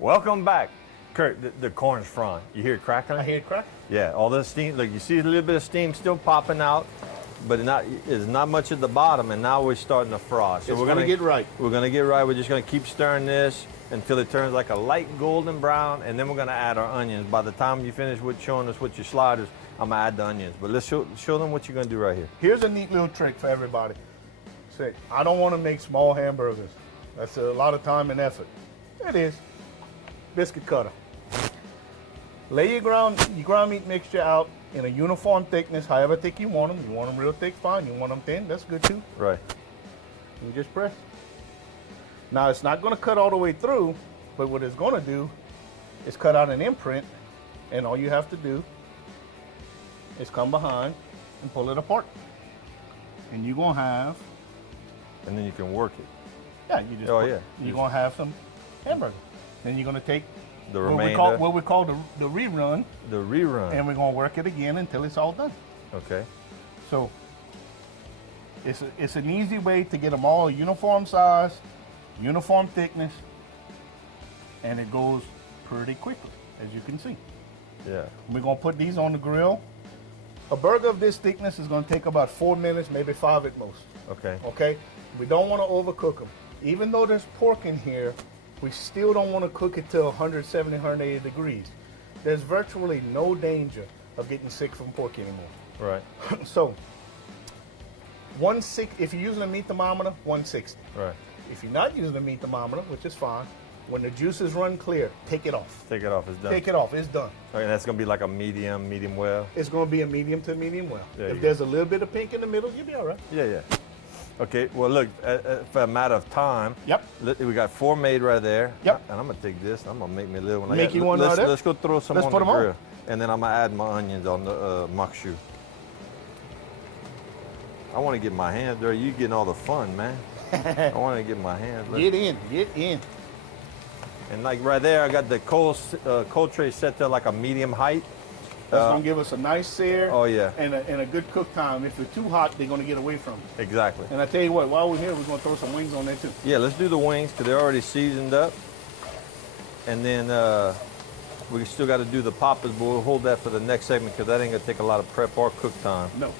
Welcome back. Kurt, the corn's frying. You hear it crackling? I hear it crack. Yeah, all the steam, like you see a little bit of steam still popping out, but it's not much at the bottom, and now we're starting to fry. So We're gonna get right. We're gonna get right. We're just gonna keep stirring this until it turns like a light golden brown, and then we're gonna add our onions. By the time you finish with showing us what your sliders, I'm gonna add the onions. But let's show them what you're gonna do right here. Here's a neat little trick for everybody. Say, I don't want to make small hamburgers. That's a lot of time and effort. It is. Biscuit cutter. Lay your ground meat mixture out in a uniform thickness, however thick you want them. You want them real thick, fine. You want them thin, that's good too. Right. You just press. Now it's not going to cut all the way through, but what it's going to do is cut out an imprint, and all you have to do is come behind and pull it apart. And you're going to have... And then you can work it. Yeah, you just you're going to have some hamburger. Then you're going to take the remainder, what we call the rerun. The rerun. And we're going to work it again until it's all done. Okay. So it's an easy way to get them all uniform size, uniform thickness, and it goes pretty quickly, as you can see. Yeah. We're going to put these on the grill. A burger of this thickness is going to take about 4 minutes, maybe 5 at most. Okay. Okay? We don't want to overcook them. Even though there's pork in here, we still don't want to cook it to 170, 180 degrees. There's virtually no danger of getting sick from pork anymore. Right. So, if you're using a meat thermometer, 160. Right. If you're not using a meat thermometer, which is fine, when the juices run clear, take it off. Take it off, it's done. Take it off, it's done. Okay, that's going to be like a medium well? It's going to be a medium to medium well. There if there's a little bit of pink in the middle, you'll be all right. Yeah, yeah. Okay, well, look, for a matter of time, Yep. We got 4 made right there. Yep. And I'm going to take this, I'm going to make me a little one. Make you one right there? Let's go throw some Let's on put the 'em on. grill. And then I'm going to add my onions on the makshu. I want to get my hands dirty. You getting all the fun, man. I want to get my hands dirty. Get in. And like right there, I got the cold tray set to like a medium height. That's going to give us a nice sear. Oh, yeah. And a good cook time. If it's too hot, they're going to get away from it. Exactly. And I tell you what, while we're here, we're going to throw some wings on there too. Yeah, let's do the wings because they're already seasoned up. And then we still got to do the poppers, but we'll hold that for the next segment because that ain't going to take a lot of prep or cook time. No.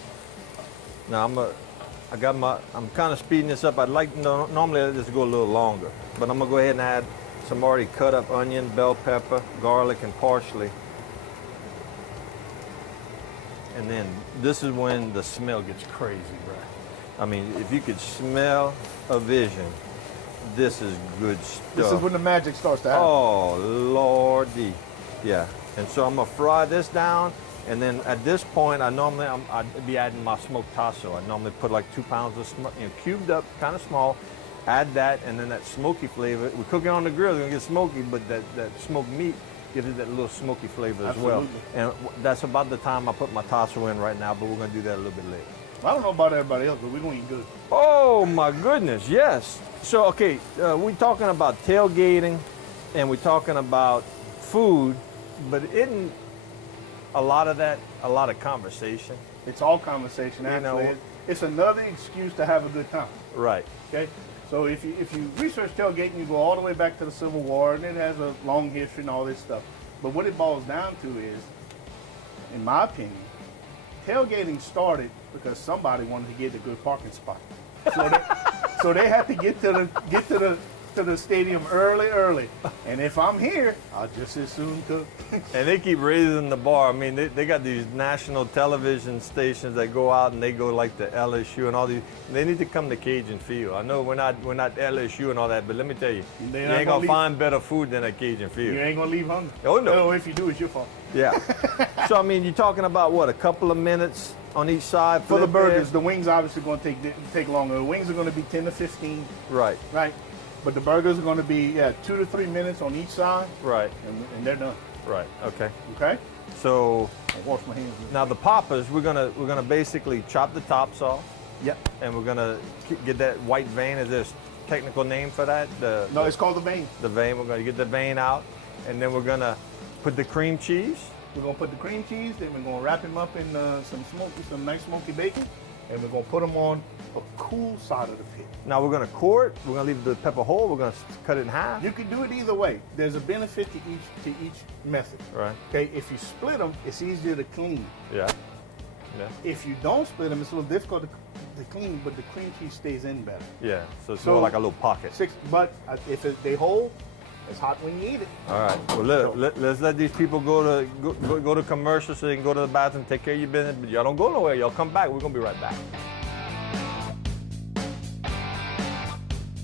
Now I'm kind of speeding this up. Normally I let this go a little longer, but I'm going to go ahead and add some already cut up onion, bell pepper, garlic, and parsley. And then this is when the smell gets crazy, bro. I mean, if you could smell a vision, this is good stuff. This is when the magic starts to happen. Oh, Lordy. Yeah. And so I'm going to fry this down. And then at this point, I'd be adding my smoked tasso. I normally put like 2 pounds of cubed up, kind of small. Add that, and then that smoky flavor. We cook it on the grill, it's going to get smoky, but that smoked meat gives it that little smoky flavor as well. And that's about the time I put my tasso in right now, but we're going to do that a little bit later. I don't know about everybody else, but we're going to eat good. Oh, my goodness, yes. So, okay, we're talking about tailgating, and we're talking about food, but isn't a lot of that a lot of conversation? It's all conversation, actually. You know, it's another excuse to have a good time. Right. Okay? So if you research tailgating, you go all the way back to the Civil War, and it has a long history and all this stuff. But what it boils down to is, in my opinion, tailgating started because somebody wanted to get a good parking spot. So they had to get to the stadium early. And if I'm here, I'll just as soon cook. And they keep raising the bar. I mean, they got these national television stations that go out and they go like the LSU and all these. They need to come to Cajun Field. I know we're not LSU and all that, but let me tell you, you ain't gonna find better food than a Cajun Field. You ain't gonna leave hungry. Oh no. No, if you do, it's your fault. Yeah. So I mean, you're talking about what, a couple of minutes on each side for the burgers. The wings obviously going to take longer. The wings are going to be 10 to 15. Right. Right. But the burgers are going to be 2 to 3 minutes on each side. Right. And they're done. Right. Okay. Okay. So I'll wash my hands. Now the poppers, we're gonna basically chop the tops off. Yep. And we're gonna get that white vein. Is there a technical name for that? No, it's called the vein. The vein. We're gonna get the vein out, and then we're gonna put the cream cheese. We're gonna put the cream cheese. Then we're gonna wrap him up in some nice smoky bacon. and we're gonna put them on a cool side of the pit. Now we're gonna core it. We're gonna leave the pepper whole. We're gonna cut it in half. You can do it either way. There's a benefit to each method. Right. Okay, if you split them, it's easier to clean. Yeah. Yeah. If you don't split them, it's a little difficult to clean, but the cream cheese stays in better. Yeah. So it's So- more like a little pocket. But if they hold, it's hot when you eat it. All right. Well, let's let these people go to commercial so they can go to the bathroom, take care of your business. But y'all don't go nowhere. Y'all come back. We're gonna be right back.